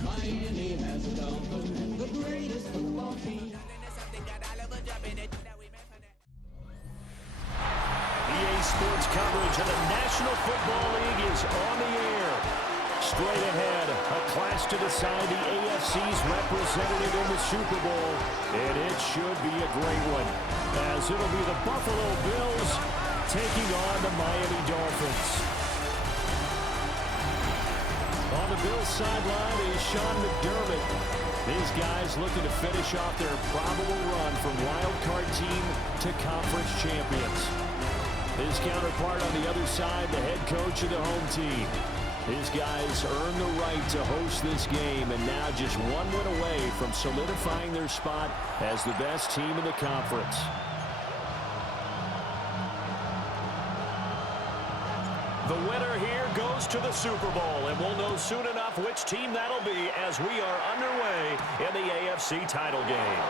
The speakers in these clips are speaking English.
Miami has a Dolphins, the greatest football team. EA Sports coverage of the National Football League is on the air. Straight ahead, a clash to decide the AFC's representative in the Super Bowl. And it should be a great one, as it'll be the Buffalo Bills taking on the Miami Dolphins. On the Bills sideline is Sean McDermott. These guys looking to finish off their probable run from wild card team to conference champions. His counterpart on the other side, the head coach of the home team. His guys earned the right to host this game, and now just one win away from solidifying their spot as the best team in the conference. The winner here goes to the Super Bowl, and we'll know soon enough which team that'll be as we are underway in the AFC title game.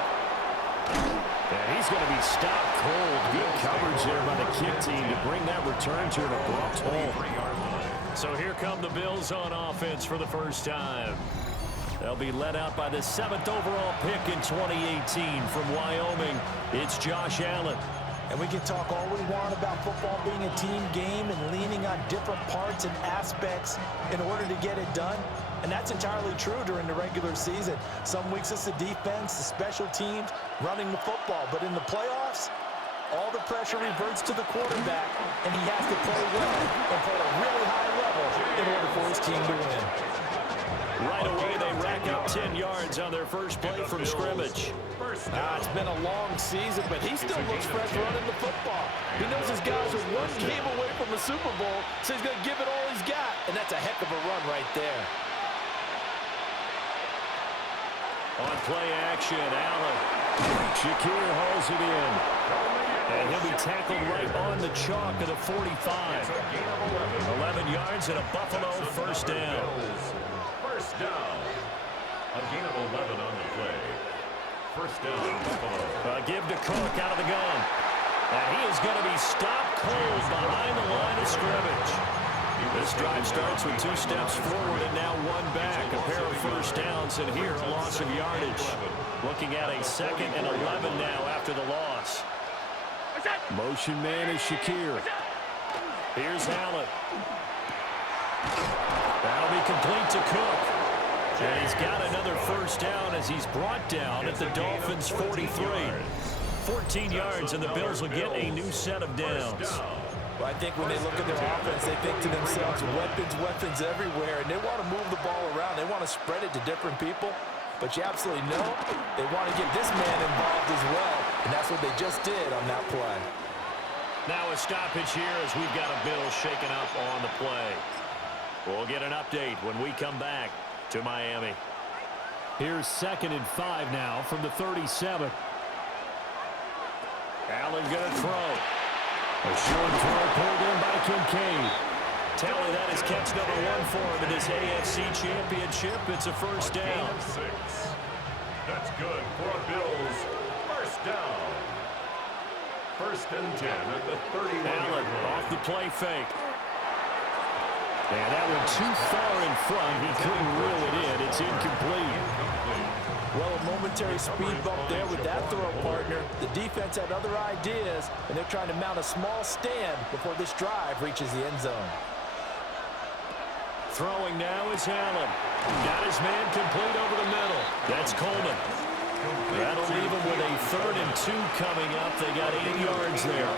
And he's going to be stopped cold. Good coverage there by the kick team to bring that return to an abrupt halt. So here come the Bills on offense for the first time. They'll be led out by the 7th overall pick in 2018 from Wyoming. It's Josh Allen. And we can talk all we want about football being a team game and leaning on different parts and aspects in order to get it done. And that's entirely true during the regular season. Some weeks it's the defense, the special teams, running the football. But in the playoffs, all the pressure reverts to the quarterback, and he has to play well and play at a really high level in order for his team to win. Right away, they rack up 10 yards on their first play from scrimmage. It's been a long season, but he still looks fresh running the football. He knows his guys are one game away from a Super Bowl, so he's going to give it all he's got, and that's a heck of a run right there. On play action, Allen. Shakir hauls it in. And he'll be tackled right on the chalk of the 45. 11 yards and a Buffalo first down. First down. A gain of 11 on the play. First down, Buffalo. Give to Cook out of the gun. And he is going to be stopped cold behind the line of scrimmage. This drive starts with 2 steps forward and now 1 back. A pair of first downs, and here a loss of yardage. Looking at a 2nd and 11 now after the loss. Motion man is Shakir. Here's Allen. That'll be complete to Cook. And he's got another first down as he's brought down at the Dolphins' 43. 14 yards, and the Bills will get a new set of downs. Well, I think when they look at their offense, they think to themselves, weapons everywhere, and they want to move the ball around. They want to spread it to different people. But you absolutely know they want to get this man involved as well, and that's what they just did on that play. Now a stoppage here as we've got a Bill shaken up on the play. We'll get an update when we come back to Miami. Here's 2nd and 5 now from the 37. Allen going to throw. A short throw pulled in by Kincaid. Tally, that is catch number 1 for him in this AFC Championship. It's a first down. 6. That's good for a Bills. First down. First and 10 at the 31. Allen off the play fake. And that one too far in front. He couldn't reel it in. It's incomplete. Well, a momentary speed bump there with that throw, partner. The defense had other ideas, and they're trying to mount a small stand before this drive reaches the end zone. Throwing now is Allen. Got his man complete over the middle. That's Coleman. That'll leave him with a 3rd and 2 coming up. They got 8 yards there.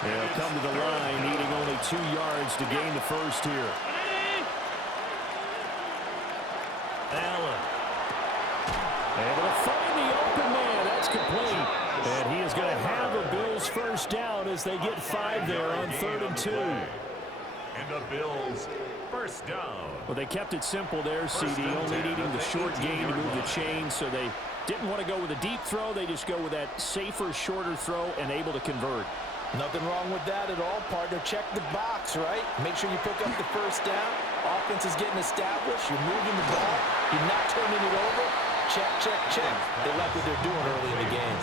They'll come to the line, needing only 2 yards to gain the first here. Allen. Able to find the open man. That's complete. And he is going to have a Bills first down as they get 5 there on 3rd and 2. And the Bills first down. Well, they kept it simple there, CD, only needing the short gain to move the chain, so they didn't want to go with a deep throw. They just go with that safer, shorter throw and able to convert. Nothing wrong with that at all, partner. Check the box, right? Make sure you pick up the first down. Offense is getting established. You're moving the ball. You're not turning it over. check, check, check. They like what they're doing early in the game.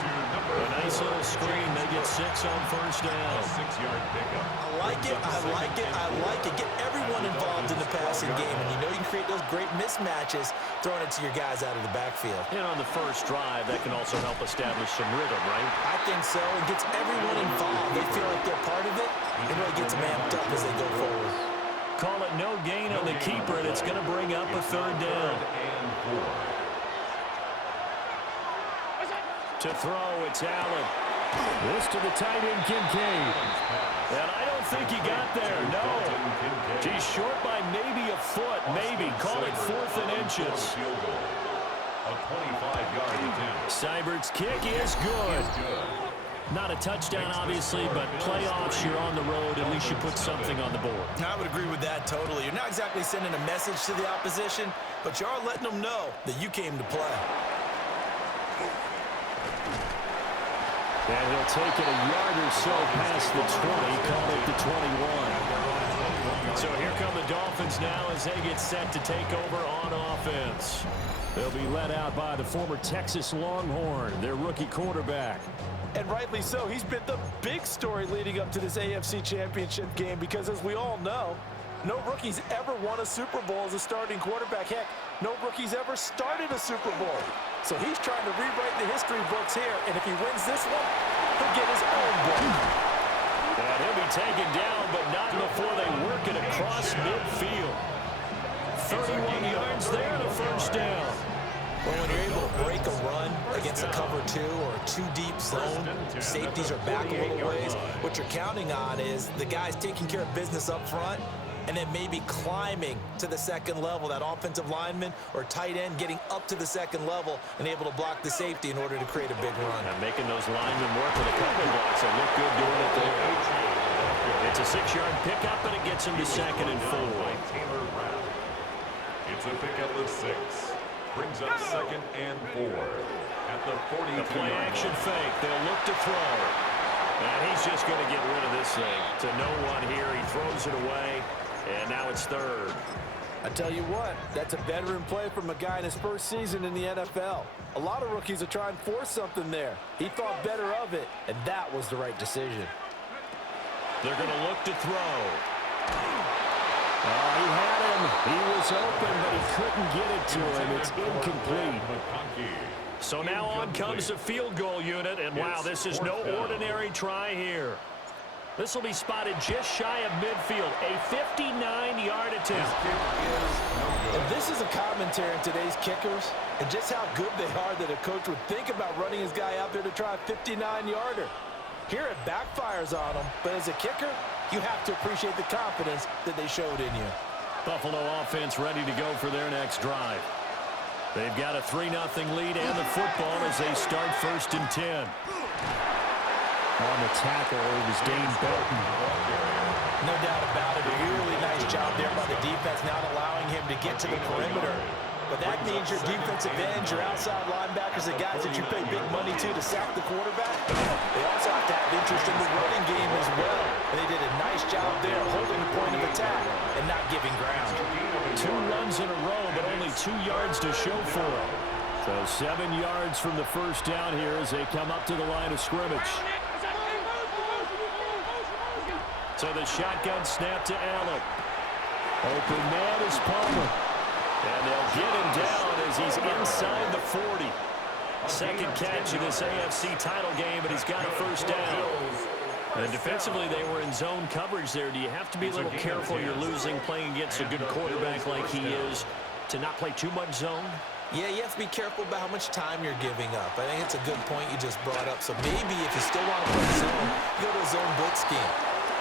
A nice little screen. They get 6 on first down. 6-yard pickup. I like it, I like it, I like it. Get everyone involved in the passing game, and you know you can create those great mismatches throwing it to your guys out of the backfield. And on the first drive, that can also help establish some rhythm, right? I think so. It gets everyone involved. They feel like they're part of it. It really gets them amped up as they go forward. Call it no gain on the keeper, and it's going to bring up a third down. To throw, it's Allen. This to the tight end, Kincaid. And I don't think he got there, no. He's short by maybe a foot, maybe. Call it 4th and inches. A 25-yard attempt. Seibert's kick is good. Not a touchdown, obviously, but playoffs, you're on the road. At least you put something on the board. I would agree with that totally. You're not exactly sending a message to the opposition, but you are letting them know that you came to play. And he'll take it a yard or so past the 20, call it the 21. So here come the Dolphins now as they get set to take over on offense. They'll be led out by the former Texas Longhorn, their rookie quarterback. And rightly so. He's been the big story leading up to this AFC Championship game because, as we all know, no rookie's ever won a Super Bowl as a starting quarterback. Heck, no rookie's ever started a Super Bowl. So he's trying to rewrite the history books here, and if he wins this one, he'll get his own book. And he'll be taken down, but not before they work it across midfield. 31 yards there, the first down. Well, when you're able to break a run against a cover 2 or a 2-deep zone, safeties are back a little ways. What you're counting on is the guys taking care of business up front and then maybe climbing to the second level, that offensive lineman or tight end getting up to the second level and able to block the safety in order to create a big run. And making those linemen work with a couple blocks. They look good doing it there. It's a 6-yard pickup, and it gets him to 2nd and 4. It's a pickup of 6. Brings up 2nd and 4 at the 42. The play action fake. They'll look to throw. And he's just going to get rid of this thing. To no one here. He throws it away. And now it's 3rd. I tell you what, that's a veteran play from a guy in his first season in the NFL. A lot of rookies are trying to force something there. He thought better of it, and that was the right decision. They're going to look to throw. He had him. He was open, but he couldn't get it to him. It's incomplete. So now on comes the field goal unit, and wow, this is no ordinary try here. This will be spotted just shy of midfield, a 59-yard attempt. And this is a commentary on today's kickers and just how good they are that a coach would think about running his guy out there to try a 59-yarder. Here it backfires on him, but as a kicker, you have to appreciate the confidence that they showed in you. Buffalo offense ready to go for their next drive. They've got a 3-0 lead and the football as they start 1st and 10. On the tackle, it was Dane Belton. No doubt about it. A really nice job there by the defense, not allowing him to get to the perimeter. But that means your defensive ends, your outside linebackers, the guys that you pay big money to sack the quarterback, they also have to have interest in the running game as well. And they did a nice job there holding the point of attack and not giving ground. 2 runs in a row, but only 2 yards to show for it. So 7 yards from the first down here as they come up to the line of scrimmage. So the shotgun snap to Allen. Open man is Palmer. And they'll get him down as he's inside the 40. Second catch in this AFC title game, but he's got a first down. And defensively, they were in zone coverage there. Do you have to be a little careful? You're losing playing against a good quarterback like he is to not play too much zone? Yeah, you have to be careful about how much time you're giving up. I think it's a good point you just brought up. So maybe if you still want to play zone, you go to a zone blitz scheme.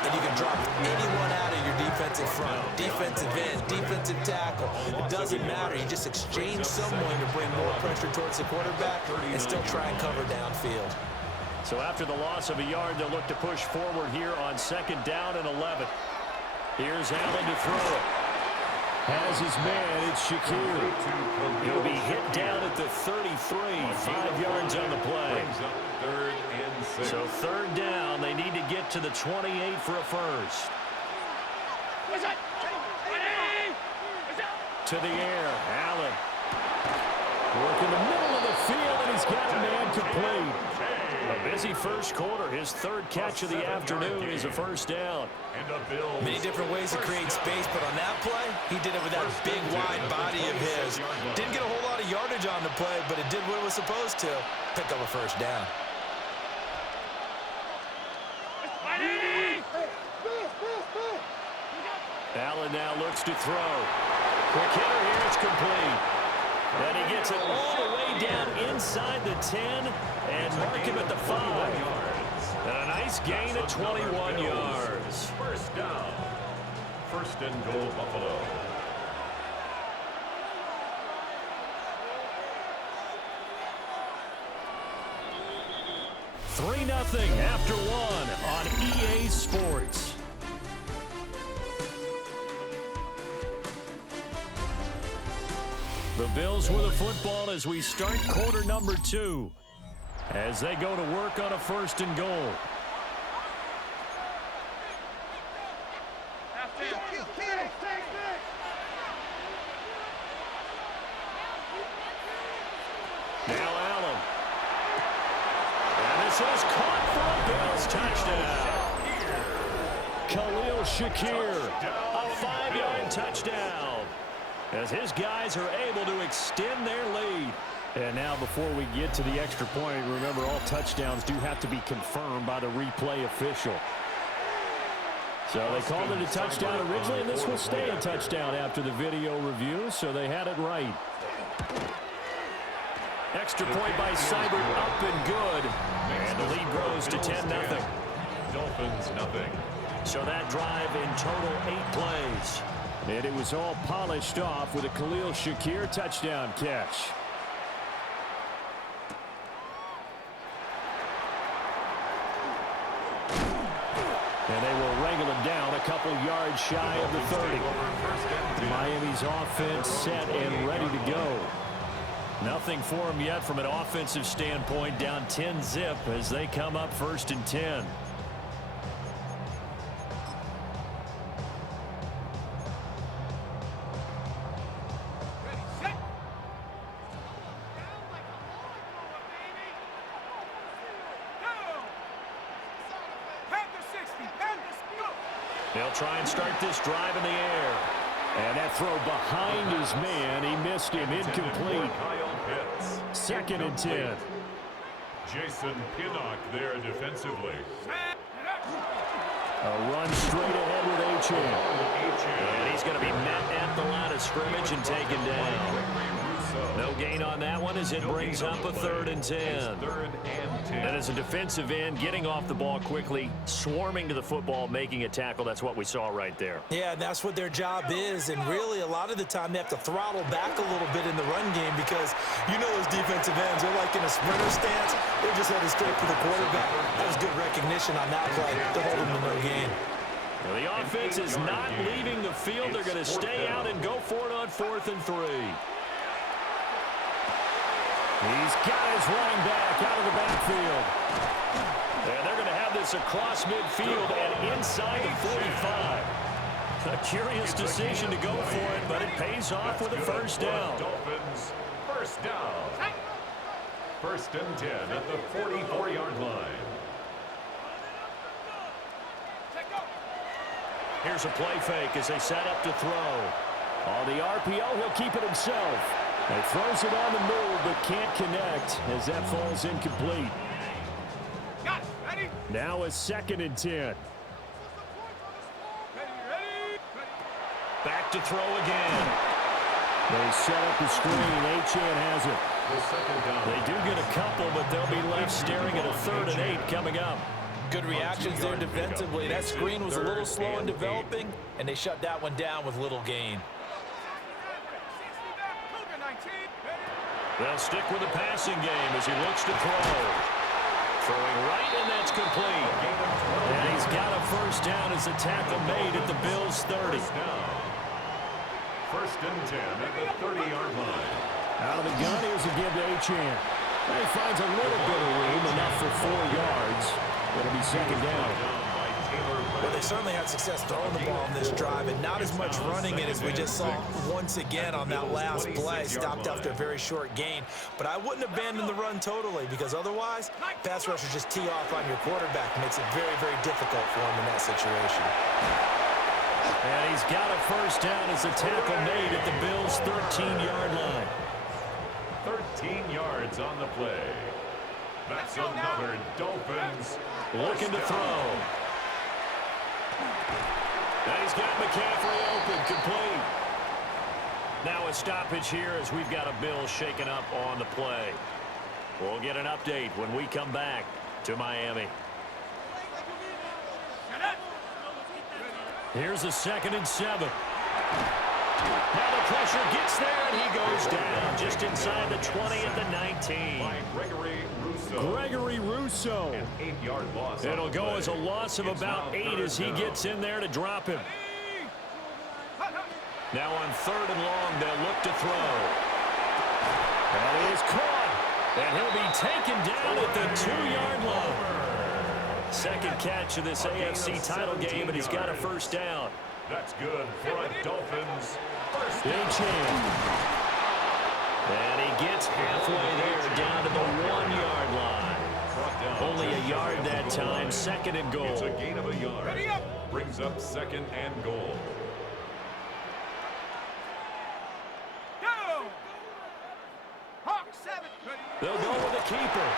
And you can drop anyone out of your defensive front, defensive end, defensive tackle. It doesn't matter. You just exchange someone to bring more pressure towards the quarterback and still try and cover downfield. So after the loss of a yard, they'll look to push forward here on 2nd down and 11. Here's Allen to throw it. Has his man, it's Shakir. He'll be hit down at the 33, 5 yards on the play. So 3rd down, they need to get to the 28 for a first. To the air, Allen. Working the middle of the field, and he's got a man complete. A busy first quarter. His third catch of the afternoon is a first down. Many different ways to create space, but on that play, he did it with that big, wide body of his. Didn't get a whole lot of yardage on the play, but it did what it was supposed to. Pick up a first down. Allen now looks to throw. Quick hitter here, it's complete. And he gets it all the way down inside the 10 and mark him at the 5. And a nice gain of 21 yards. First down. First and goal, Buffalo. Three 3-0 after one on EA Sports. The Bills with the football as we start quarter number 2. As they go to work on a first and goal. Now Allen. And this is caught for a Bills touchdown. Khalil Shakir, a 5-yard touchdown. As his guys are able to extend their lead. And now before we get to the extra point, remember all touchdowns do have to be confirmed by the replay official. So they called it a touchdown originally, and this will stay a touchdown after the video review, so they had it right. Extra point by Seibert, up and good. And the lead grows to 10-0. Dolphins, nothing. So that drive in total 8 plays. And it was all polished off with a Khalil Shakir touchdown catch. And they will wrangle him down a couple yards shy of the 30. Miami's offense set and ready to go. Nothing for them yet from an offensive standpoint, down 10-zip as they come up first and 10. They'll try and start this drive in the air. And that throw behind his man. He missed him. Incomplete. Second and 10. Jason Pinnock there defensively. A run straight ahead with Achane. And he's going to be met at the line of scrimmage and taken down. No gain on that one as it brings up a 3rd and 10. And as a defensive end, getting off the ball quickly, swarming to the football, making a tackle. That's what we saw right there. Yeah, and that's what their job is. And really, a lot of the time, they have to throttle back a little bit in the run game because you know those defensive ends, they're like in a sprinter stance. They're just headed straight for the quarterback. That was good recognition on that play to hold them to no gain. Well, the offense is not leaving the field. They're going to stay out and go for it on 4th and 3. He's got his running back out of the backfield. And they're going to have this across midfield and inside the 45. A curious decision to go for it, but it pays off with a first down. Dolphins, first down. First and 10 at the 44-yard line. Here's a play fake as they set up to throw. On the RPO, he'll keep it himself. He throws it on the move, but can't connect as that falls incomplete. Now a 2nd and 10. Back to throw again. They set up the screen. Achane has it. They do get a couple, but they'll be left staring at a 3rd and 8 coming up. Good reactions there defensively. That screen was a little slow in developing, and they shut that one down with little gain. They'll stick with the passing game as he looks to throw. Throwing right, and that's complete. And he's got a first down as the tackle made at the Bills' 30. First and 10 at the 30-yard line. Out of the gun, here's a give to Achane. He finds a little bit of room, enough for 4 yards. It'll be second down. Well, they certainly had success throwing the ball in this drive, and not as much running it as we just saw once again on that last play. Stopped after a very short gain. But I wouldn't abandon the run totally, because otherwise, pass rushers just tee off on your quarterback. Makes it very, very difficult for him in that situation. And he's got a first down as the tackle made at the Bills' 13-yard line. 13 yards on the play. That's another Dolphins. Looking to throw. And he's got McCaffrey open, complete. Now a stoppage here as we've got a Bills shaken up on the play. We'll get an update when we come back to Miami. Here's a 2nd and 7. Now the pressure gets there, and he goes down just inside the 20 at the 19. By Gregory Rousseau. An 8-yard loss. It'll go as a loss of about 8 as he gets in there to drop him. Now on 3rd and long, they'll look to throw. And he is caught. And he'll be taken down at the 2-yard line. Second catch of this AFC title game, and he's got a first down. That's good for a Dolphins first Big down. chance. And he gets halfway there down to the 1-yard line. Only a yard that time, 2nd and goal. It's a gain of a yard. Brings up 2nd and goal. They'll go with the keeper.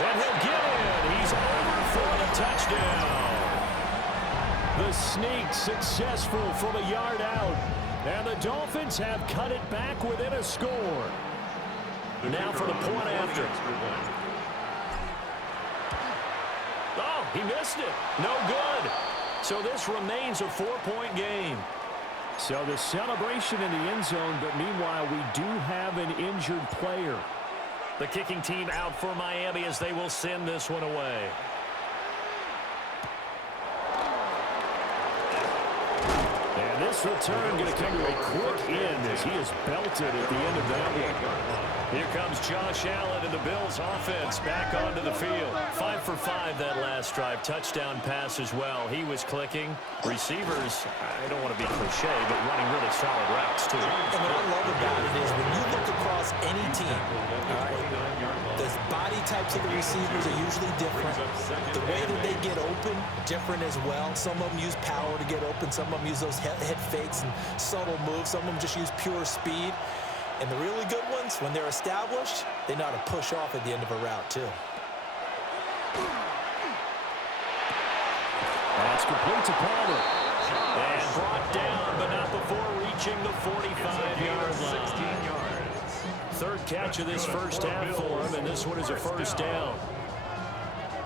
And he'll get in. He's over for the touchdown. The sneak successful from a yard out. And the Dolphins have cut it back within a score. Now for the point after. Oh, he missed it. No good. So this remains a 4-point game. So the celebration in the end zone, but meanwhile we do have an injured player. The kicking team out for Miami as they will send this one away. And this return going to come to a quick end as he is belted at the end of that one. Here comes Josh Allen and the Bills offense back onto the field. 5 for 5 that last drive. Touchdown pass as well. He was clicking. Receivers, I don't want to be cliche, but running really solid routes too. And what I love about it is when you look across any team, all right, the body types of the receivers are usually different. The way that they get open, different as well. Some of them use power to get open. Some of them use those head fakes and subtle moves. Some of them just use pure speed. And the really good ones, when they're established, they know how to push off at the end of a route, too. That's complete to Palmer. And brought down, but not before reaching the 45-yard line. 16 yards. Third catch of this first half for him, and this one is a first down.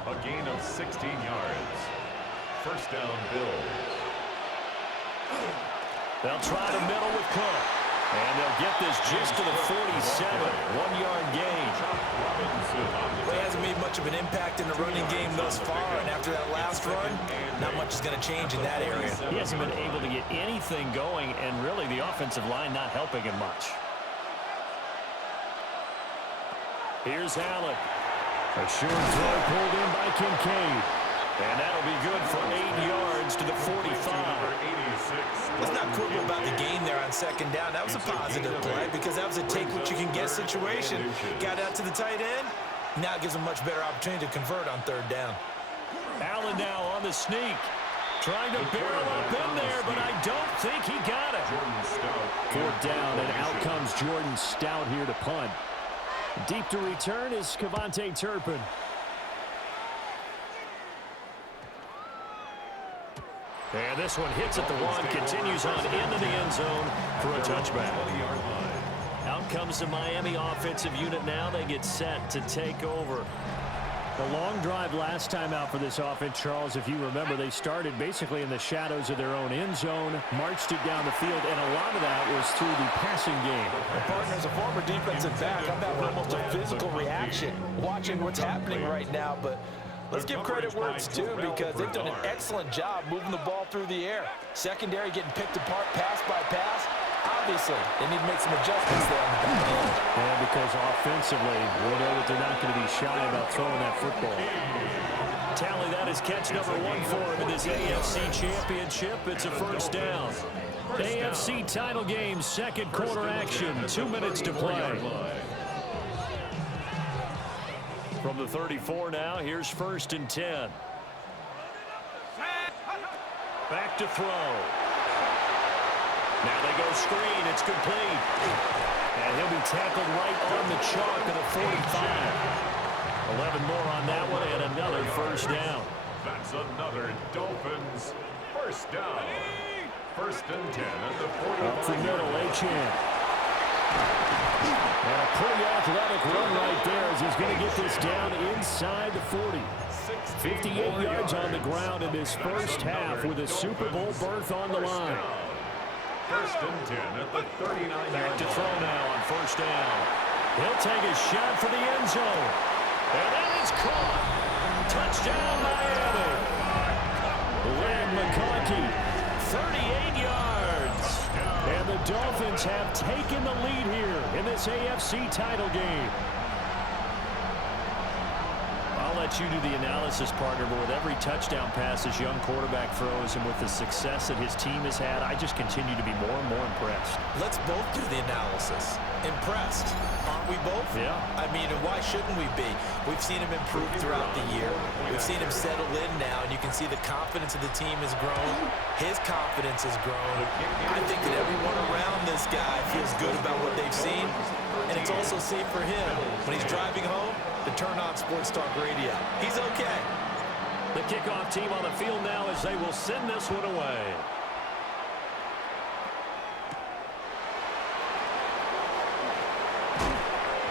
A gain of 16 yards. First down, Bills. They'll try the middle with Cook. And they'll get this just to the 47. 1-yard gain. Well, he hasn't made much of an impact in the running game thus far, and after that last run, not much is going to change in that area. He hasn't been able to get anything going, and really the offensive line not helping him much. Here's Allen. A short throw pulled in by Kincaid. And that'll be good for 8 yards to the 45. Let's not quibble about the gain there on 2nd down. That was a positive play because that was a take-what-you-can-get situation. Got out to the tight end. Now it gives him a much better opportunity to convert on 3rd down. Allen now on the sneak. Trying to barrel up in there, but I don't think he got it. 4th down, and out comes Jordan Stout here to punt. Deep to return is Kevontae Turpin. And this one hits at the 1, continues on into the end zone for a touchback. Out comes the Miami offensive unit now. They get set to take over. The long drive last time out for this offense, Charles, if you remember, they started basically in the shadows of their own end zone, marched it down the field, and a lot of that was through the passing game. And partner, as a former defensive back, I'm having almost a physical reaction watching what's happening right now, but let's give credit where it's due because they've done an excellent job moving the ball through the air. Secondary getting picked apart pass by pass. obviously, they need to make some adjustments there on the back end. And because offensively, we know that they're not going to be shy about throwing that football. Tally, that is catch number 1 for him in this AFC Championship. It's a first down. AFC title game, second quarter action, 2 minutes to play. From the 34 now, here's 1st and 10. Back to throw. Now they go screen. It's complete. And he'll be tackled right on the chalk of the 45. 11 more on that one and another first down. That's another Dolphins first down. 1st and 10 at the 49. Up the middle, A-Chan. And a pretty athletic run right there as he's going to get this down inside the 40. 58 yards on the ground in this first half with a Super Bowl berth on the line. 1st and 10 at the 39. Back to throw now on first down. He'll take a shot for the end zone. And that is caught. Touchdown, Miami. Len McConkey, 38 yards. And the Dolphins have taken the lead here in this AFC title game. I'll let you do the analysis, partner, but with every touchdown pass his young quarterback throws and with the success that his team has had, I just continue to be more and more impressed. Let's both do the analysis. Impressed. Aren't we both? Yeah. I mean, and why shouldn't we be? We've seen him improve throughout the year. We've seen him settle in now, and you can see the confidence of the team has grown. His confidence has grown. I think that everyone around this guy feels good about what they've seen, and it's also safe for him when he's driving home to turn on Sports Talk Radio. He's okay. The kickoff team on the field now as they will send this one away.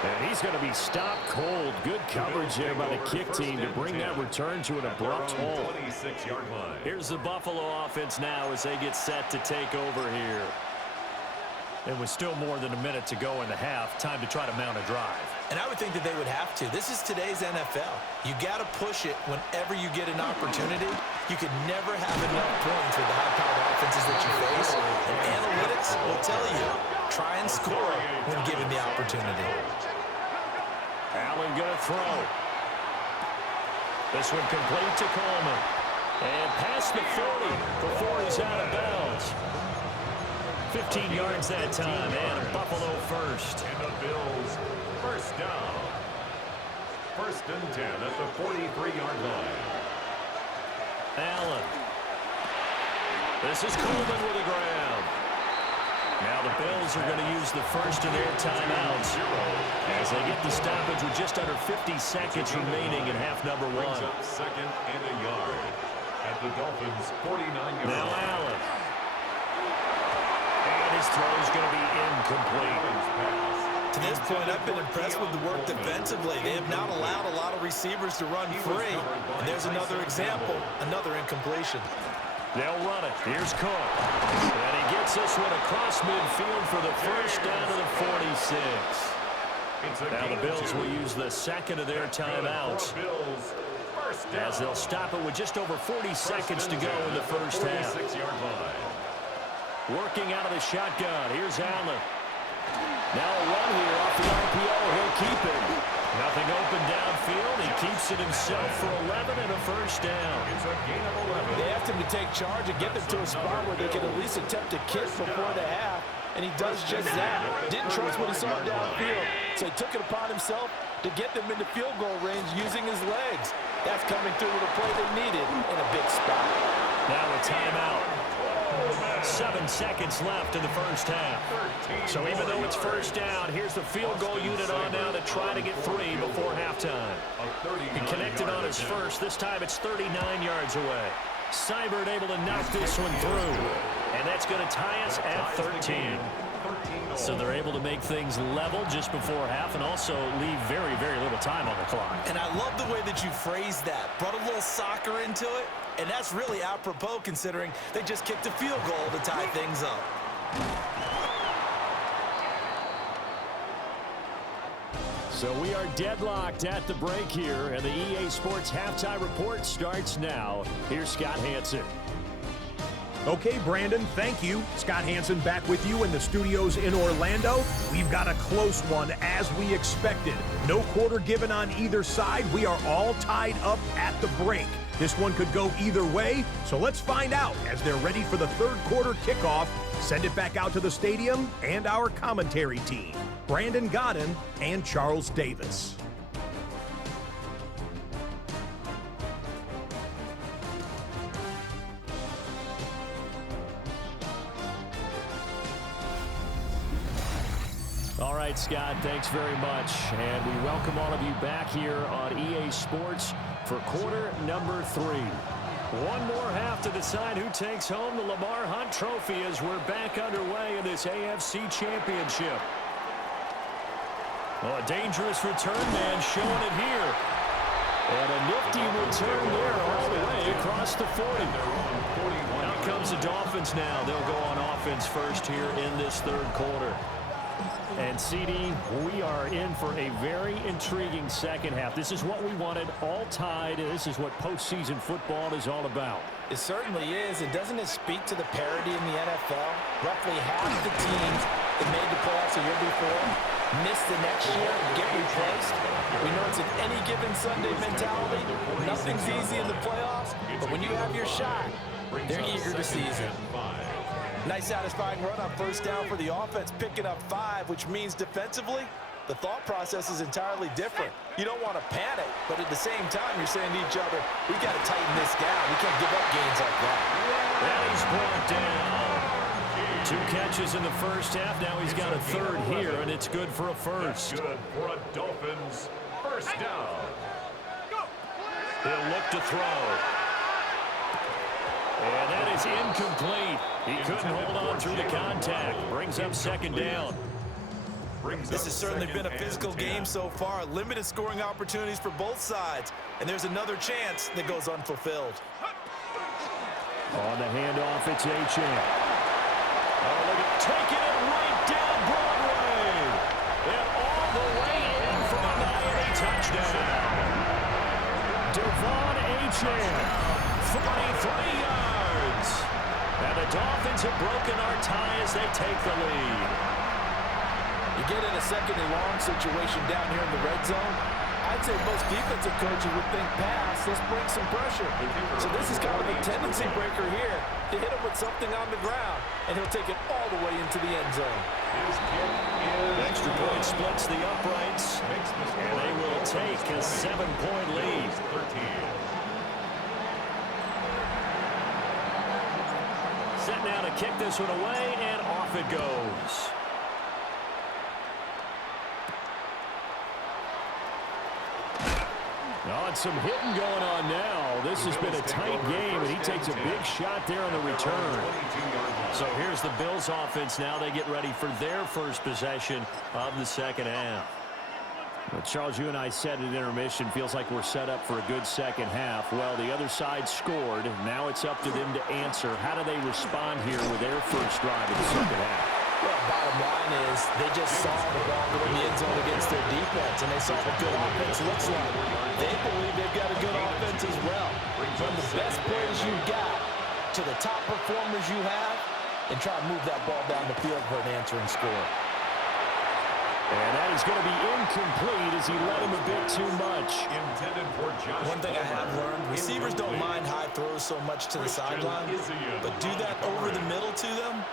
And he's going to be stopped cold. Good coverage there by the kick team to bring that return to an abrupt halt. 26-yard line. Here's the Buffalo offense now as they get set to take over here. And with still more than a minute to go in the half, time to try to mount a drive. And I would think that they would have to. This is today's NFL. You got to push it whenever you get an opportunity. You could never have enough points with the high-powered offenses that you face. And analytics will tell you, try and score when given the opportunity. Allen going to throw. This one complete to Coleman. And past the 40 before he's out of bounds. 15 yards that time, and a Buffalo first. And the Bills first down. 1st and 10 at the 43-yard line. Allen. This is Coleman with the ground. Now the Bills are going to use the first of their timeouts as they get the stoppage with just under 50 seconds remaining in half number 1. Brings up 2nd and a yard at the Dolphins' 49-yard line. Now Allen. His throw is going to be incomplete. To this point, I've been impressed with the work defensively. They have not allowed a lot of receivers to run free. And there's another example, another incompletion. They'll run it. Here's Cook. And he gets this one across midfield for the first down to the 46. Now the Bills will use the second of their timeouts as they'll stop it with just over 40 seconds to go in the first half. Working out of the shotgun. Here's Allen. Now a run here off the RPO. He'll keep it. Nothing open downfield. He keeps it himself for 11 and a first down. It's a gain of 11. They asked him to take charge and get them to a spot where they can at least attempt to kick before the half, and he does just that. Didn't trust what he saw downfield, so he took it upon himself to get them into field goal range using his legs. That's coming through with a play they needed in a big spot. Now a timeout. 7 seconds left in the first half. So even though it's first down, here's the field goal unit on now to try to get 3 before halftime. He connected on his first. This time it's 39 yards away. Seibert able to knock this one through. And that's going to tie us at 13. So they're able to make things level just before half and also leave very, very little time on the clock. And I love the way that you phrased that. Brought a little soccer into it, and that's really apropos considering they just kicked a field goal to tie things up. So we are deadlocked at the break here, and the EA Sports Halftime Report starts now. Here's Scott Hansen. Okay, Brandon, thank you. Scott Hansen back with you in the studios in Orlando. We've got a close one as we expected. No quarter given on either side. We are all tied up at the break. This one could go either way, so let's find out as they're ready for the third quarter kickoff. Send it back out to the stadium and our commentary team, Brandon Godden and Charles Davis. All right, Scott, thanks very much. And we welcome all of you back here on EA Sports for quarter number 3. One more half to decide who takes home the Lamar Hunt Trophy as we're back underway in this AFC Championship. Oh, a dangerous return man showing it here. And a nifty return there all the way across the 40. Out comes the Dolphins now. They'll go on offense first here in this third quarter. And, CD, we are in for a very intriguing second half. This is what we wanted, all tied. This is what postseason football is all about. It certainly is. And doesn't it speak to the parity in the NFL? Roughly half the teams that made the playoffs a year before miss the next year and get replaced. We know it's an any given Sunday mentality. Nothing's easy in the playoffs, but when you have your shot, they're eager to seize it. Nice satisfying run on first down for the offense, picking up 5, which means defensively, the thought process is entirely different. You don't want to panic, but at the same time, you're saying to each other, we got to tighten this down. We can't give up gains like that. And he's brought down. 2 catches in the first half. Now he's got a third here, and it's good for a first. Good for a Dolphins first down. He'll look to throw. And that is incomplete. He couldn't hold on through the contact. Brings up second down. This has certainly been a physical game so far. Limited scoring opportunities for both sides. And there's another chance that goes unfulfilled. On the handoff, it's Achane. Oh, look at taking it right down Broadway. And all the way in for a Miami touchdown. Devon Achane, 43 yards. And the Dolphins have broken our tie as they take the lead. You get in a second and long situation down here in the red zone, I'd say most defensive coaches would think pass, let's bring some pressure. So this is kind of a tendency breaker here to hit him with something on the ground, and he'll take it all the way into the end zone. Extra point splits the uprights, and they will take a 7-point lead. Set now to kick this one away, and off it goes. Oh, and some hitting going on now. This has been a tight game, and he takes a big shot there on the return. So here's the Bills offense now. They get ready for their first possession of the second half. Well, Charles, you and I said at intermission, feels like we're set up for a good second half. Well, the other side scored. Now it's up to them to answer. How do they respond here with their first drive in the second half? Well, bottom line is they just saw the ball go in the end zone against their defense, and they saw what good offense looks like. They believe they've got a good offense as well. From the best players you've got to the top performers you have, and try to move that ball down the field for an answering score. And that is going to be incomplete as he led him a bit too much. One thing I have learned, receivers don't mind high throws so much to the sideline, but do that over the middle to them,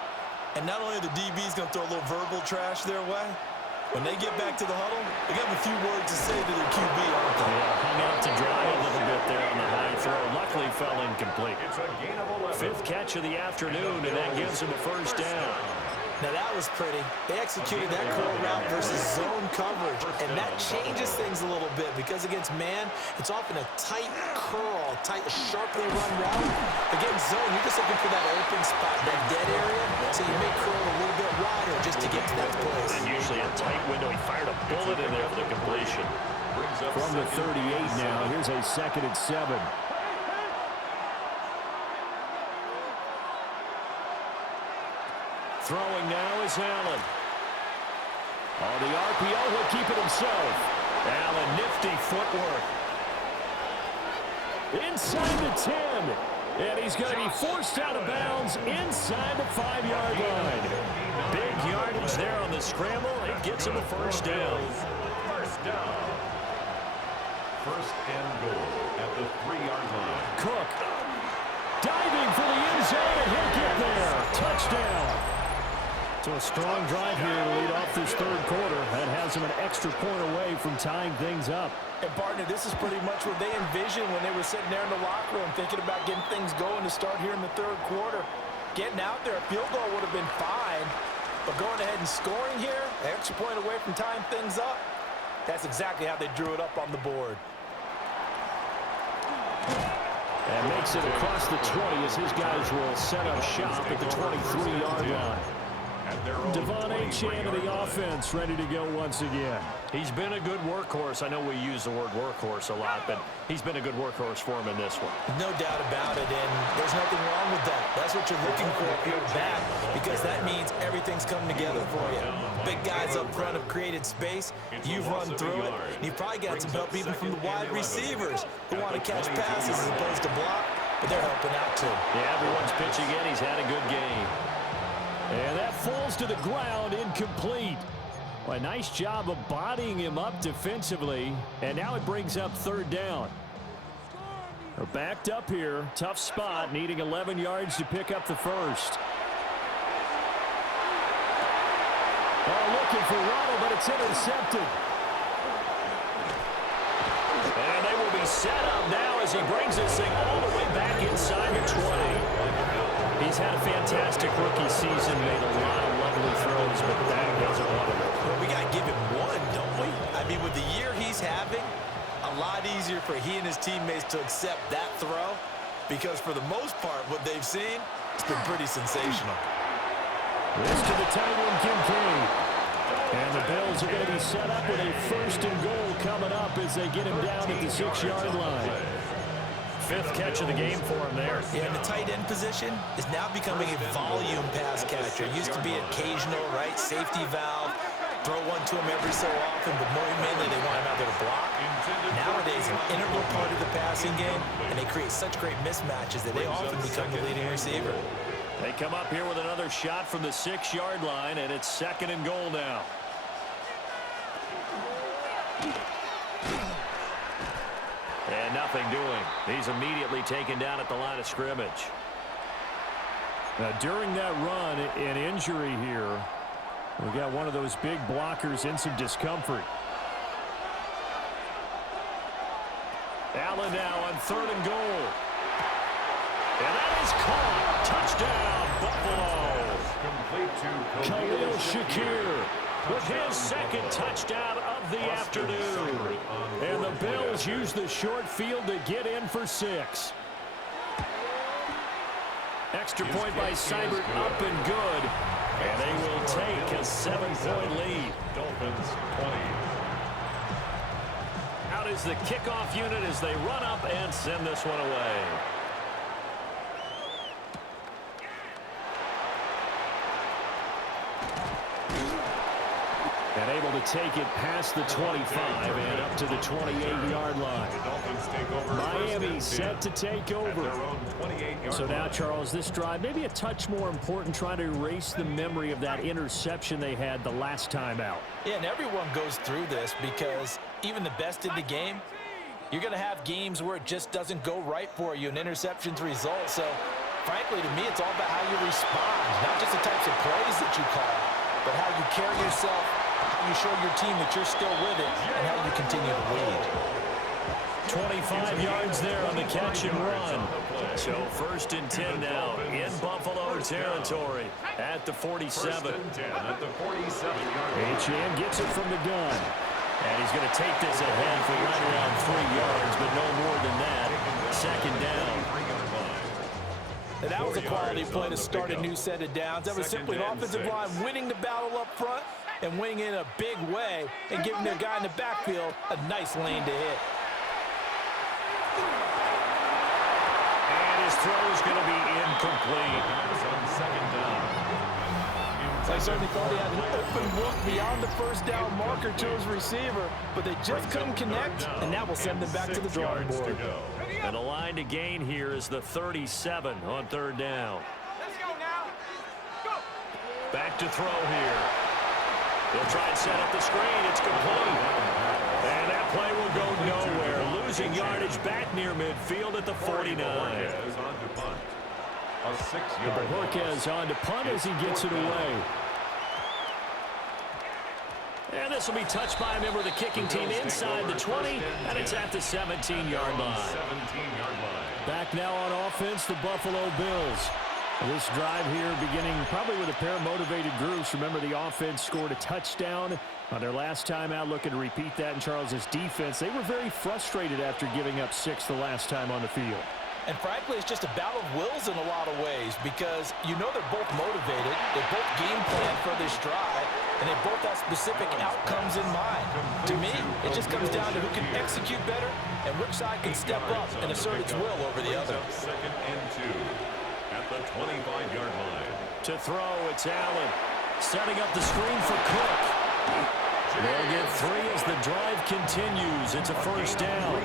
and not only are the DBs going to throw a little verbal trash their way, when they get back to the huddle, they got a few words to say to their QB, aren't they? Yeah, hung out to dry a little bit there on the high throw. Luckily fell incomplete. 5th catch of the afternoon, and that gives him a first down. Now that was pretty. They executed that curl route versus zone coverage, and that changes things a little bit because against man, it's often a tight curl, tight, sharply run route. Against zone, you're just looking for that open spot, that dead area, so you may curl a little bit wider just to get to that place. And usually a tight window. He fired a bullet in there for the completion. From the 38 now, here's a 2nd and 7. Throwing now is Allen. On the RPO, he'll keep it himself. Allen, nifty footwork. Inside the 10. And he's going to be forced out of bounds inside the 5-yard line. Big yardage there on the scramble. It gets him a first down. First down. First and goal at the 3-yard line. Cook diving for the end zone, and he'll get there. Touchdown. So a strong drive here to lead off this third quarter. That has him an extra point away from tying things up. And, partner, this is pretty much what they envisioned when they were sitting there in the locker room thinking about getting things going to start here in the third quarter. Getting out there, a field goal would have been fine, but going ahead and scoring here, an extra point away from tying things up, that's exactly how they drew it up on the board. And makes it across the 20 as his guys will set up shop at the 23-yard line. Devon Achane of the offense ready to go once again. He's been a good workhorse. I know we use the word workhorse a lot, but he's been a good workhorse for him in this one. No doubt about it, and there's nothing wrong with that. That's what you're looking for if you're back, because that means everything's come together for you. Big guys up front have created space. You've run through it. You've probably got some help even from the wide receivers who want to catch passes as opposed to block, but they're helping out too. Yeah, everyone's pitching in. He's had a good game. And that falls to the ground, incomplete. Well, a nice job of bodying him up defensively, and now it brings up third down. We're backed up here, tough spot, needing 11 yards to pick up the first. Oh, looking for Waddle, but it's intercepted. And they will be set up now as he brings this thing all the way back inside the 20. He's had a fantastic rookie season, made a lot of lovely throws, but that wasn't one of them. Well, we got to give him one, don't we? I mean, with the year he's having, a lot easier for he and his teammates to accept that throw, because for the most part, what they've seen, it's been pretty sensational. This to the tight end, Kincaid. And the Bills are going to be set up with a first and goal coming up as they get him down at the 6-yard line. Fifth catch of the game for him there. Yeah, and the tight end position is now becoming a volume pass catcher. It used to be occasional, right? Safety valve, throw one to him every so often, but more mainly they want him out there to block. Nowadays, an integral part of the passing game, and they create such great mismatches that they often become the leading receiver. They come up here with another shot from the 6-yard line, and it's second and goal now. And nothing doing. He's immediately taken down at the line of scrimmage. Now, during that run, an injury here. We got one of those big blockers in some discomfort. Allen now on third and goal. And that is caught. Touchdown, Buffalo. Khalil Shakir with his second touchdown of the afternoon. And the Bills use the short field to get in for 6. Extra point by Seibert up and good. And they will take a 7-point lead. Dolphins 20. Out is the kickoff unit as they run up and send this one away. And able to take it past the 25 and up to the 28-yard line. Miami set to take over. So now, Charles, this drive, maybe a touch more important, trying to erase the memory of that interception they had the last time out. Yeah, and everyone goes through this because even the best in the game, you're going to have games where it just doesn't go right for you, and interceptions result. So, frankly, to me, it's all about how you respond, not just the types of plays that you call, but how you carry yourself, how you show your team that you're still with it, and how you continue to lead. 25 yards there on the catch and run. So first and 10 now in Buffalo territory at the 47. Achane gets it from the gun. And he's going to take this ahead for right around 3 yards, but no more than that. Second down. And that was a quality play to start a new set of downs. That was simply an offensive line winning the battle up front and winning in a big way and giving their guy in the backfield a nice lane to hit. And his throw is going to be incomplete. On second down. I certainly thought he had an open look beyond the first down marker to his receiver, but they just couldn't connect, and that will send them back to the drawing board. And the line to gain here is the 37 on third down. Let's go now. Go. Back to throw here. They'll try and set up the screen. It's complete. And that play will go nowhere. Losing yardage back near midfield at the 49. Borges on to punt as he gets it away. And this will be touched by a member of the kicking team inside the 20, and it's at the 17-yard line. Back now on offense, the Buffalo Bills. This drive here beginning probably with a pair of motivated groups. Remember, the offense scored a touchdown on their last time out. Looking to repeat that in Charles's defense. They were very frustrated after giving up 6 the last time on the field. And frankly, it's just a battle of wills in a lot of ways because you know they're both motivated. They both game plan for this drive, and they both have specific outcomes in mind. To me, it just comes down to who can execute better and which side can step up and assert its will over the other. Second and 2 at the 25-yard line. To throw, it's Allen. Setting up the screen for Cook. They'll get 3 as the drive continues. It's a first down.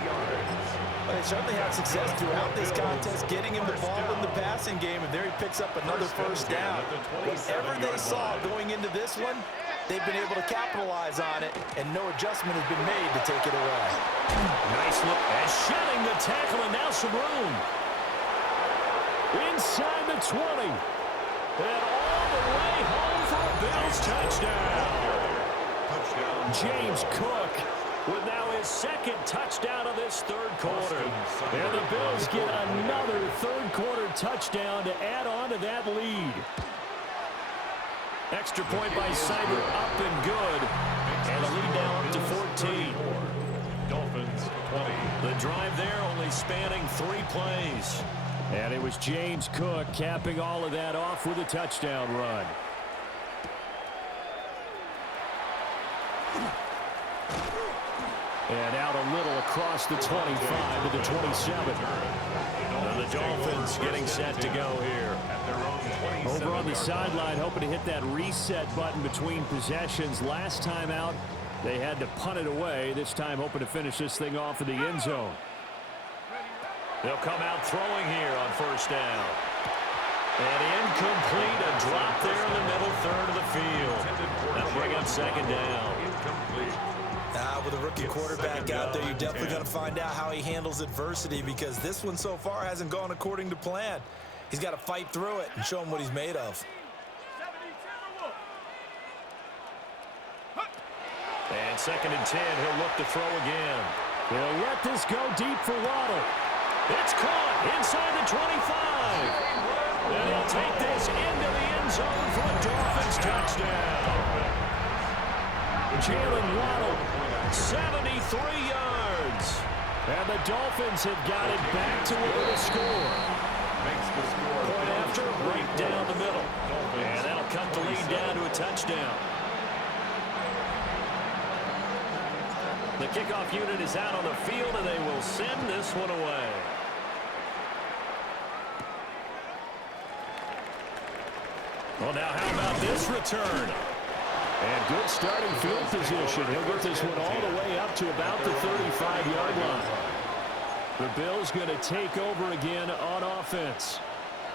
They certainly had success throughout this contest, getting him the ball in the passing game, and there he picks up another first down. Whatever they saw going into this one, they've been able to capitalize on it, and no adjustment has been made to take it away. Nice look. And shedding the tackle, and now some room. Inside the 20. And all the way home for a Bills touchdown. James Cook with now his second touchdown of this third quarter. And the Bills get another third-quarter touchdown to add on to that lead. Extra point by Cyber up and good. And the lead now up to 14. Dolphins 20. The drive there only spanning 3 plays. And it was James Cook capping all of that off with a touchdown run. And out a little across the 25 to the 27. And the Dolphins getting set to go here. Over on the sideline, hoping to hit that reset button between possessions. Last time out, they had to punt it away. This time hoping to finish this thing off in the end zone. They'll come out throwing here on first down. And incomplete, a drop there in the middle third of the field. That'll bring up second down. With a rookie quarterback out there, you're definitely going to find out how he handles adversity because this one so far hasn't gone according to plan. He's got to fight through it and show him what he's made of. And second and 10, he'll look to throw again. They'll let this go deep for Waddle. It's caught inside the 25. And he'll take this into the end zone for a Dolphins touchdown. Jalen Waddle, 73 yards. and the Dolphins have got it back to within a score. Makes the score. Point after, right down the middle. And that'll cut the lead down to a touchdown. The kickoff unit is out on the field, and they will send this one away. Well, now how about this return? And good starting field position. He'll get this one all the way up to about the 35-yard line. The Bills going to take over again on offense.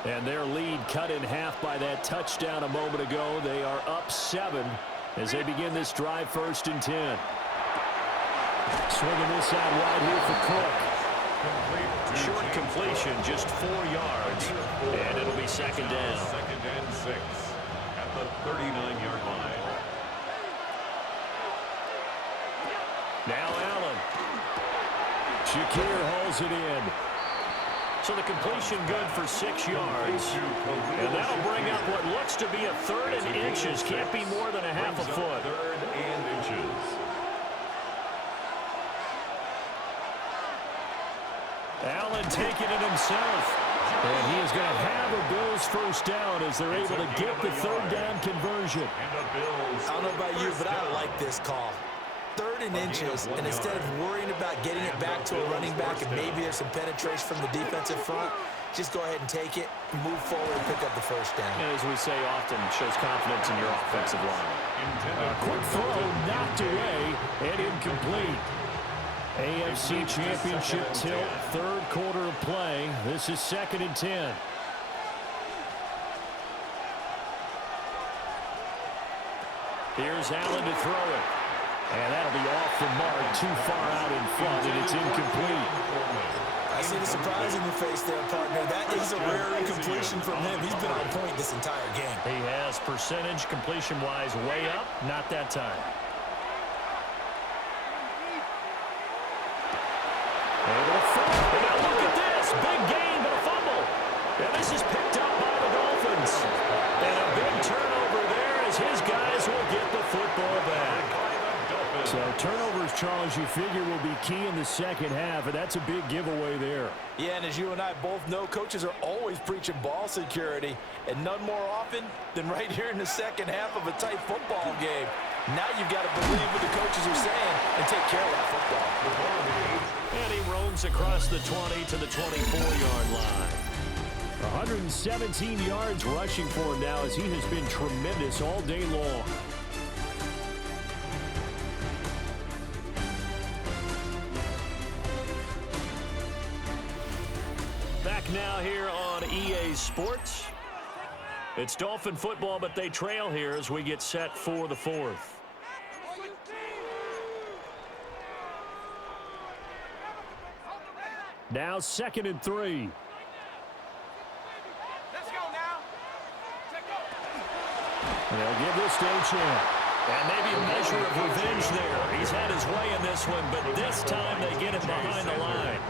And their lead cut in half by that touchdown a moment ago. They are up 7 as they begin this drive, 1st and 10. Swinging this out wide here for Cook. Short completion, just 4 yards. And it'll be second down. 2nd and 6 at the 39-yard line. Now Allen. Shakir hauls it in. So the completion good for 6 yards. And that'll bring up what looks to be a 3rd and inches. Can't be more than a half a foot. 3rd and inches. Allen taking it himself. And he is going to have a Bills first down as they're able to get the 3rd down conversion. I don't know about you, but I like this call. 3rd and inches, and instead of worrying about getting it back to a running back and maybe there's some penetration from the defensive front, just go ahead and take it, move forward, and pick up the first down. And as we say often, shows confidence in your offensive line. A quick throw knocked away and incomplete. AFC Championship tilt, third quarter of play. This is 2nd and 10. Here's Allen to throw it. And that'll be off the mark, too far out in front, and it's incomplete. I see the surprise in your face there, partner. That is a rare incompletion from him. He's been on point this entire game. He has percentage completion-wise way up, not that time. Able to throw. And now look at this. Big gain, but a fumble. And this is picked up by the Dolphins. And a big turnover there as his guys will get the football back. So turnovers, Charles, you figure will be key in the second half, and that's a big giveaway there. Yeah, and as you and I both know, coaches are always preaching ball security, and none more often than right here in the second half of a tight football game. Now you've got to believe what the coaches are saying and take care of that football. And he roams across the 20 to the 24-yard line. 117 yards rushing for him now as he has been tremendous all day long. Back now here on EA Sports. It's Dolphin football, but they trail here as we get set for the fourth. Now 2nd and 3. Let's go now. Let's go. They'll give this to a chance. And maybe a measure of revenge there. He's had his way in this one, but this time they get him behind the line.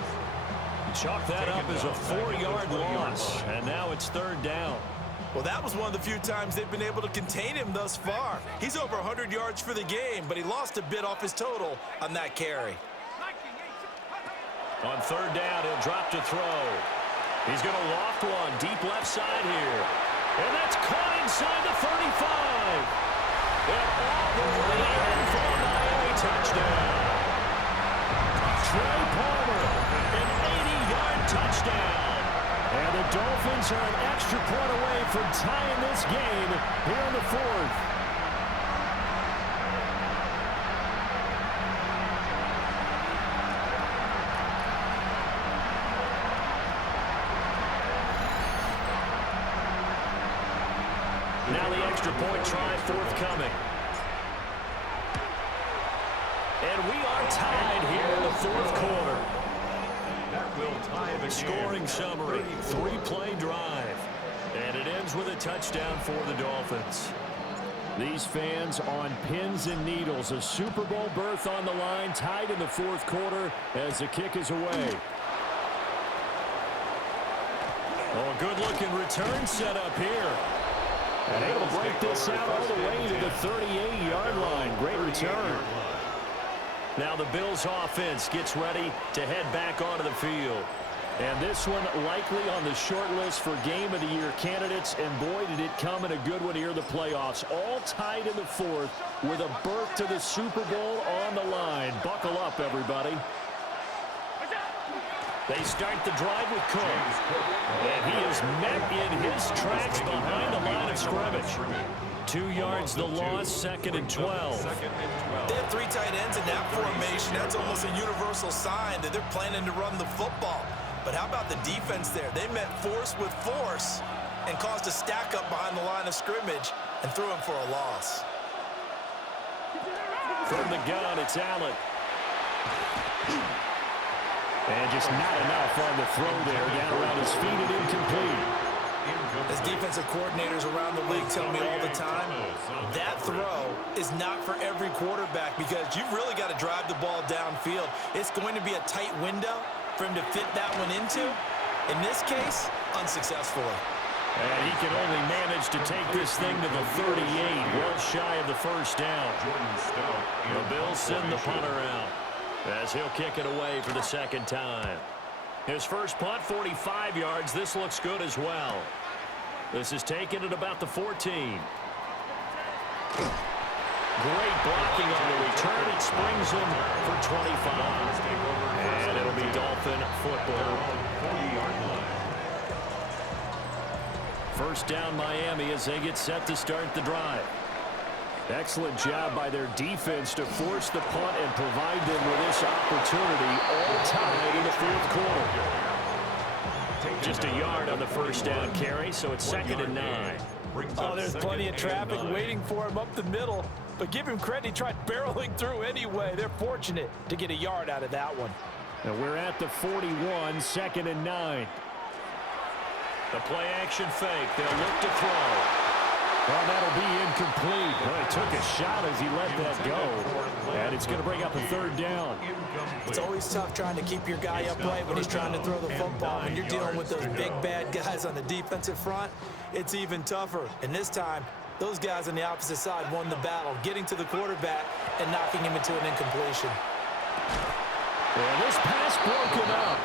Chalk that up as a 4-yard loss, and now it's 3rd down. Well, that was one of the few times they've been able to contain him thus far. He's over 100 yards for the game, but he lost a bit off his total on that carry. On 3rd down, he'll drop to throw. He's going to loft one deep left side here. And that's caught inside the 35. And all the way in for a Miami touchdown. Trey Palmer, An 80-yard touchdown. and the Dolphins are an extra point away from tying this game here in the 4th. Now the extra point try forthcoming. And we are tied here in the 4th quarter. That will tie the Scoring game. summary, 3-play drive. And it ends with a touchdown for the Dolphins. These fans on pins and needles. A Super Bowl berth on the line, tied in the 4th quarter as the kick is away. Oh, good-looking return set up here. And able to break this out all the way to the 38-yard line. Great return. Now the Bills offense gets ready to head back onto the field. And this one likely on the short list for Game of the Year candidates. And boy, did it come in a good one here in the playoffs. All tied in the 4th with a berth to the Super Bowl on the line. Buckle up, everybody. They start the drive with Cook. And he is met in his tracks behind the line of scrimmage. 2 yards the loss, 2nd and 12. They have 3 tight ends in that formation. That's almost a universal sign that they're planning to run the football. But how about the defense there? They met force with force and caused a stack up behind the line of scrimmage and threw him for a loss. From the gun, it's Allen. And just not enough on the throw there. Down around his feet and incomplete. As defensive coordinators around the league tell me all the time, that throw is not for every quarterback because you've really got to drive the ball downfield. It's going to be a tight window for him to fit that one into. In this case, unsuccessfully. And he can only manage to take this thing to the 38, well shy of the 1st down. The Bills send the punter out as he'll kick it away for the 2nd time. His first punt, 45 yards. This looks good as well. This is taken at about the 14. Great blocking on the return. It springs him for 25. And it'll be Dolphin football. 40-yard line. 1st down Miami as they get set to start the drive. Excellent job by their defense to force the punt and provide them with this opportunity, all tied in the fourth quarter. Just a yard on the first down carry, so it's 2nd and 9. Oh, there's plenty of traffic waiting for him up the middle. But give him credit, he tried barreling through anyway. They're fortunate to get a yard out of that one. And we're at the 41, 2nd and 9. The play action fake. They'll look to throw. Well, that'll be incomplete. Well, he took a shot as he let that go. And it's going to bring up a 3rd down. It's always tough trying to keep your guy upright when he's trying to throw the football. When you're dealing with those big, bad guys on the defensive front, it's even tougher. And this time, those guys on the opposite side won the battle, getting to the quarterback and knocking him into an incompletion. Well, this pass broken up.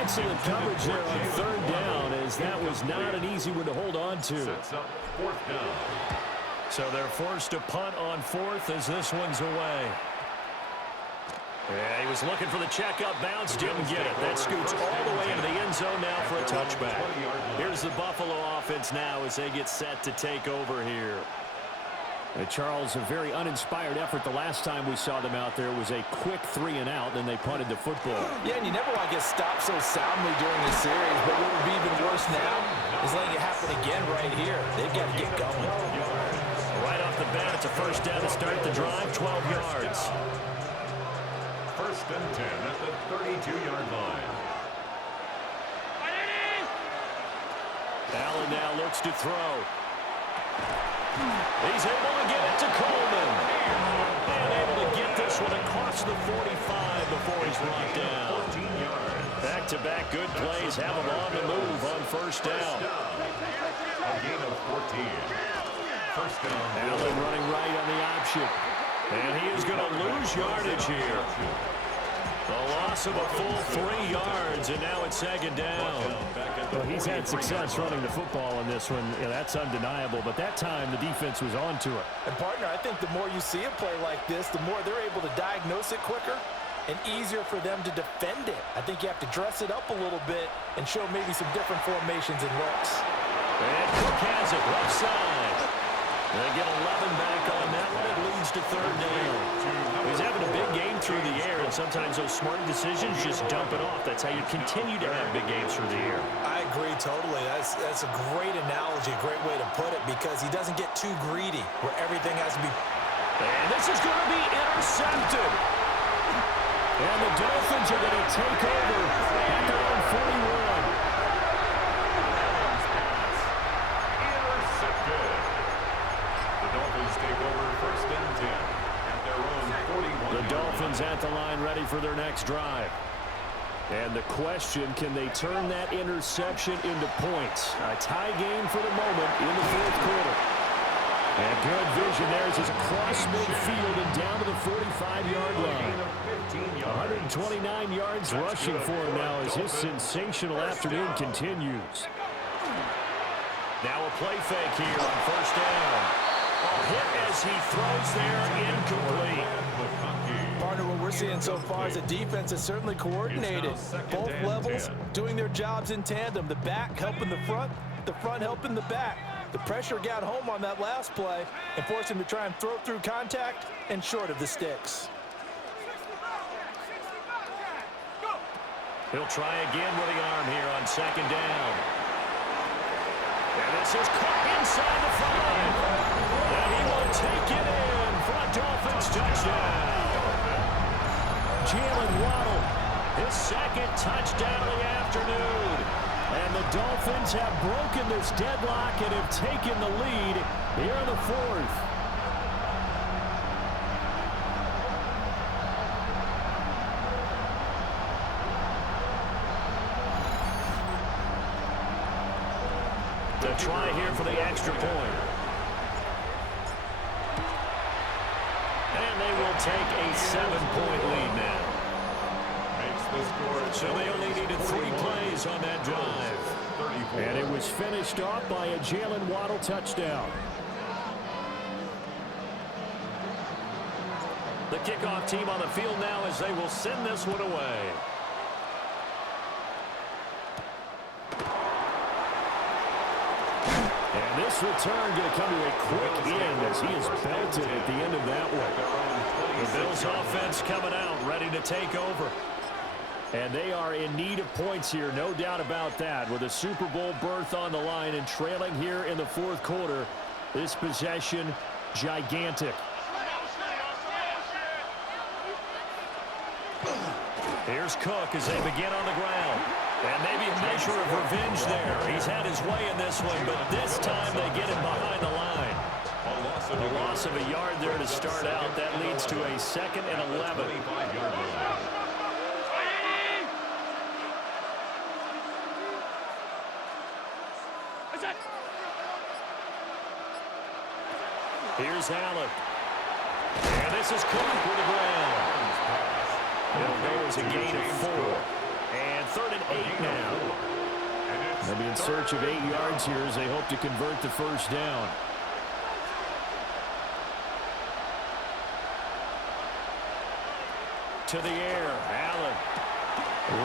Excellent coverage there on 3rd down, as that was not an easy one to hold on to. Sets up 4th down. So they're forced to punt on 4th as this one's away. Yeah, he was looking for the checkup bounce, didn't get it. That scoots all the way into the end zone now for a touchback. Here's the Buffalo offense now as they get set to take over here. Charles, a very uninspired effort the last time we saw them out there was a quick 3 and out, then they punted the football. Yeah, and you never want to get stopped so soundly during the series, but what would be even worse now is letting it happen again right here. They've got to get going. Right off the bat, it's a first down to start the drive, 12 yards. 1st and 10 at the 32-yard line. Allen now looks to throw. He's able to get it to Coleman. And able to get this one across the 45 before he's brought down. 14 yards. Back-to-back good plays have him on the move on first down. A gain of 14. First down. Allen running right on the option. And he is going to lose yardage here. The loss of a full 3 yards, and now it's 2nd down. Well, he's had success running the football in this one. Yeah, that's undeniable, but that time the defense was on to it. And, partner, I think the more you see a play like this, the more they're able to diagnose it quicker and easier for them to defend it. I think you have to dress it up a little bit and show maybe some different formations and looks. And Cook has it left side. They get 11 back on that one. It leads to 3rd down. He's having a big game through the air, and sometimes those smart decisions just dump it off. That's how you continue to have big games through the air. I agree totally. That's a great analogy, a great way to put it, because he doesn't get too greedy where everything has to be. And this is going to be intercepted. And the Dolphins are going to take over at their own 41. Intercepted. The Dolphins take over 1st and 10 at their own 41. The Dolphins at the line ready for their next drive. And the question, can they turn that interception into points? A tie game for the moment in the 4th quarter. And good vision there as he's across midfield and down to the 45-yard line. 129 yards rushing for him now as his sensational afternoon continues. Now a play fake here on first down. A hit as he throws there, incomplete. Partner, what we're seeing so far is the defense is certainly coordinated. Both levels doing their jobs in tandem. The back helping the front helping the back. The pressure got home on that last play and forced him to try and throw through contact and short of the sticks. He'll try again with the arm here on 2nd down. And this is caught inside the 5. And he will take it in for a Dolphins touchdown. Jalen Waddle, His 2nd touchdown of the afternoon. and the Dolphins have broken this deadlock and have taken the lead here in the 4th. To try here for the extra point. And they will take a 7-point lead now. So they only needed 3 plays on that drive. And it was finished off by a Jalen Waddle touchdown. The kickoff team on the field now as they will send this one away. And this This return going to come to a quick end as he is belted at the end of that one. The Bills offense coming out, ready to take over. And they are in need of points here, no doubt about that. With a Super Bowl berth on the line and trailing here in the fourth quarter, this possession gigantic. Here's Cook as they begin on the ground. And maybe a measure of revenge there. He's had his way in this one, but this time they get him behind the line. A loss of a yard there to start out. That leads to a 2nd and 11. Here's Allen. And this is Cook with the ground. It'll go as a gain of 4. And 3rd and 8 now. They'll be in search of 8 yards here as they hope to convert the first down. To the air, Allen.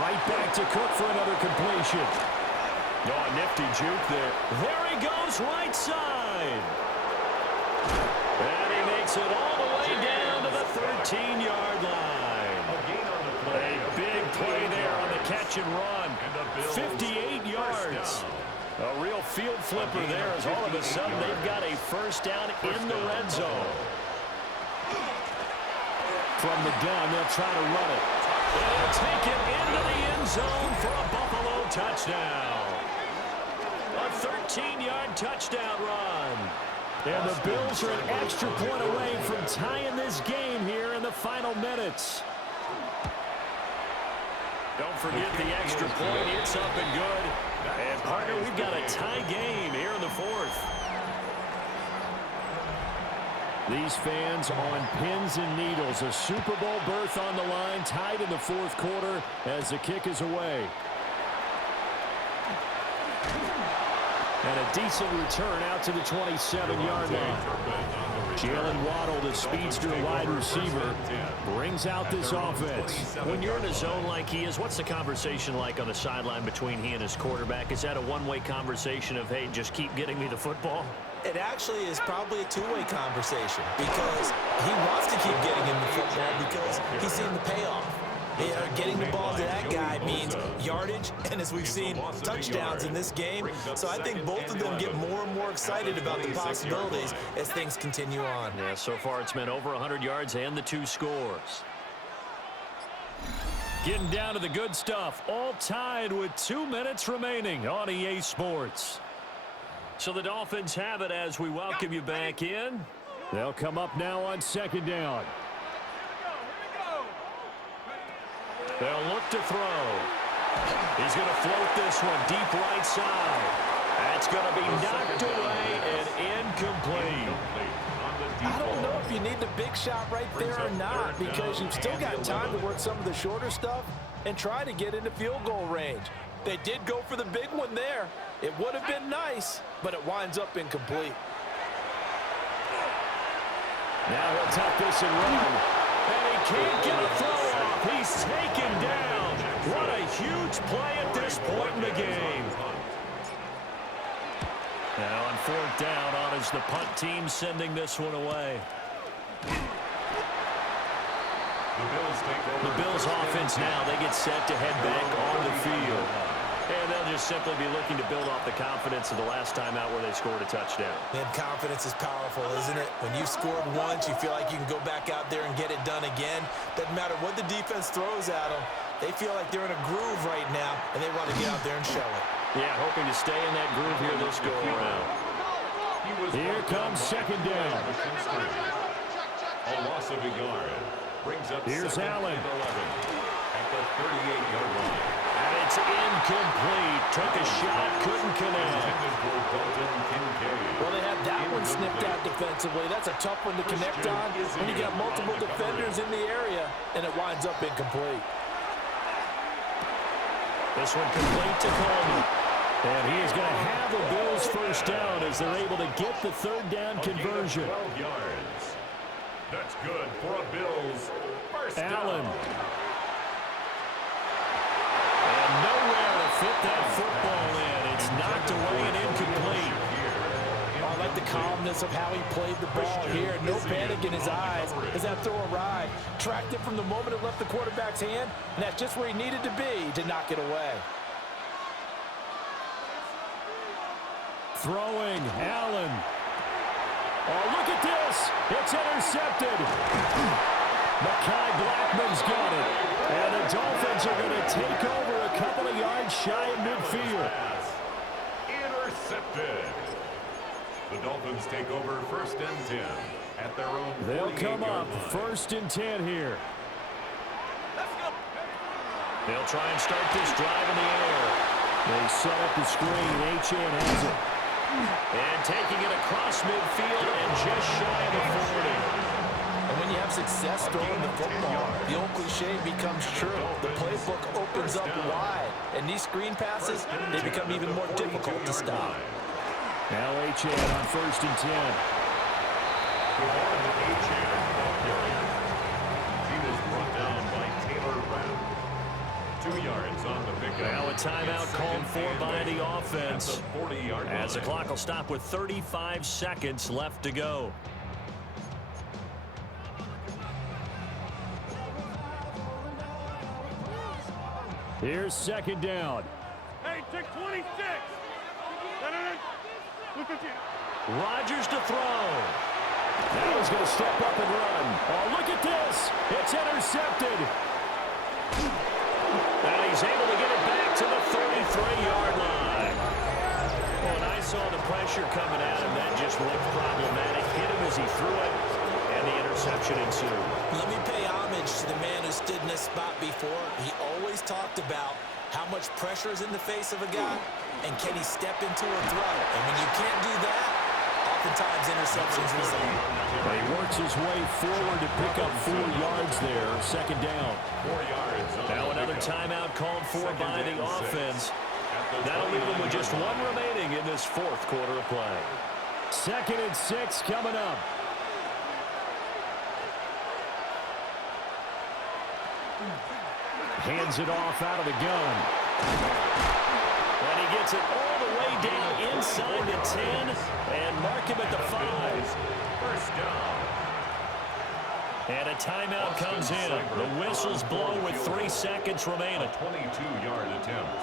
Right back to Cook for another completion. Oh, nifty juke there. There he goes, right side. And he makes it all the way down to the 13-yard line. A big play there on the catch and run. 58 yards. A real field flipper there as all of a sudden they've got a first down in the red zone. From the gun, they'll try to run it. They'll take it into the end zone for a Buffalo touchdown. A 13-yard touchdown run. And the Bills are an extra point away from tying this game here in the final minutes. Don't forget the extra point. It's up and good. And, partner, we've got a tie game here in the fourth. These fans on pins and needles. A Super Bowl berth on the line, tied in the fourth quarter as the kick is away. And a decent return out to the 27-yard line. Jalen Waddle, the speedster wide receiver, brings out this offense. When you're in a zone like he is, what's the conversation like on the sideline between he and his quarterback? Is that a one-way conversation of, hey, just keep getting me the football? It actually is probably a two-way conversation because he wants to keep getting him the football because he's seen the payoff. Getting the ball to that guy means yardage, and as we've seen, touchdowns in this game. So I think both of them get more and more excited about the possibilities as things continue on. Yeah, so far it's been over 100 yards and the 2 scores. Getting down to the good stuff, all tied with 2 minutes remaining on EA Sports. So the Dolphins have it as we welcome you back in. They'll come up now on 2nd down. They'll look to throw. He's going to float this one deep right side. That's going to be knocked away and incomplete. I don't know if you need the big shot right there or not because you've still got time to work some of the shorter stuff and try to get into field goal range. They did go for the big one there. It would have been nice, but it winds up incomplete. Now he'll tuck this and run. And he can't get a throw off. He's taken down. What a huge play at this point in the game. Now on 4th down, on is the punt team sending this one away. The Bills offense now, they get set to head back on the field. And they'll just simply be looking to build off the confidence of the last time out where they scored a touchdown. And confidence is powerful, isn't it? When you've scored once, you feel like you can go back out there and get it done again. Doesn't matter what the defense throws at them. They feel like they're in a groove right now, and they want to get out there and show it. Yeah, hoping to stay in that groove here this go-around. Here comes 2nd down. A loss of a yard. Brings up Here's Allen. At the 38-yard line. And it's incomplete. Took a shot, couldn't connect. Well, they had that one snipped out defensively. That's a tough one to connect on when you got multiple defenders in the area, and it winds up incomplete. This one complete to Coleman. And he is going to have the Bills first down as they're able to get the 3rd down conversion. 12 yards. That's good for a Bills first Allen. down. And nowhere to fit that football in. It's knocked away and incomplete. calmness of how he played the ball here. No panic in his eyes as that throw arrived. Tracked it from the moment it left the quarterback's hand, and that's just where he needed to be to knock it away. Throwing, Allen. Oh, look at this. It's intercepted. Mekhi Blackman's got it. And the Dolphins are going to take over a couple of yards shy of midfield. Intercepted. The Dolphins take over 1st and 10 at their own 48-yard line. They'll come up 1st and 10 here. They'll try and start this drive in the air. They set up the screen. Achane has it. And taking it across midfield and just shy of the 40. And when you have success throwing the football, the old cliche becomes true. The playbook opens up wide, and these screen passes, they become even more difficult to stop. Now Achane on 1st and 10. He was brought down by Taylor Rapp. 2 yards on the pickup. Now a timeout called for by the offense. As the clock will stop with 35 seconds left to go. Here's 2nd down. Hey, take 26. Rodgers to throw. Now he's going to step up and run. Oh, look at this. It's intercepted. And he's able to get it back to the 33-yard line. When I saw the pressure coming at him, that just looked problematic. Hit him as he threw it, and the interception ensued. Let me pay homage to the man who stood in this spot before. He always talked about how much pressure is in the face of a guy, and can he step into a throw. And when you can't do that, oftentimes interceptions result. He works his way forward to pick up 4 yards there. 2nd down. 4 yards. Now another timeout called for by the offense. That'll leave them with just 1 remaining in this 4th quarter of play. 2nd and 6 coming up. Hands it off out of the gun. And he gets it all the way down inside the 10 and mark him at the 5. 1st down. And a timeout comes in. The whistles blow with 3 seconds remaining. A 22-yard attempt.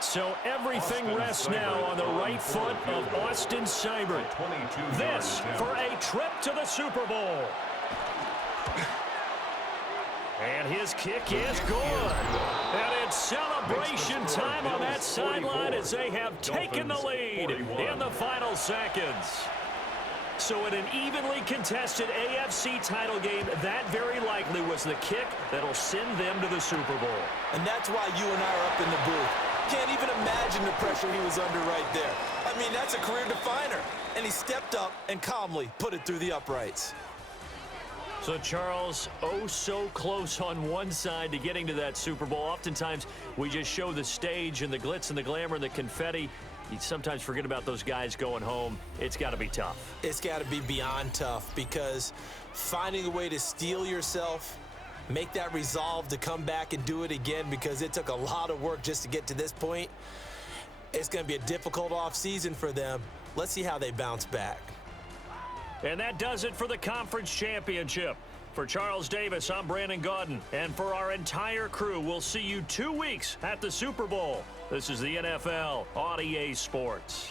So everything rests now on the right foot of Austin Seibert. This for a trip to the Super Bowl. And his kick is good. And it's celebration time on that sideline as they have taken the lead in the final seconds. So in an evenly contested AFC title game, that very likely was the kick that'll send them to the Super Bowl. And that's why you and I are up in the booth. Can't even imagine the pressure he was under right there. I mean, that's a career definer. And he stepped up and calmly put it through the uprights. So, Charles, oh so close on one side to getting to that Super Bowl. Oftentimes, we just show the stage and the glitz and the glamour and the confetti. You sometimes forget about those guys going home. It's got to be tough. It's got to be beyond tough because finding a way to steel yourself, make that resolve to come back and do it again because it took a lot of work just to get to this point. It's going to be a difficult offseason for them. Let's see how they bounce back. And that does it for the conference championship. For Charles Davis, I'm Brandon Gaudin. And for our entire crew, we'll see you 2 weeks at the Super Bowl. This is the NFL on EA Sports.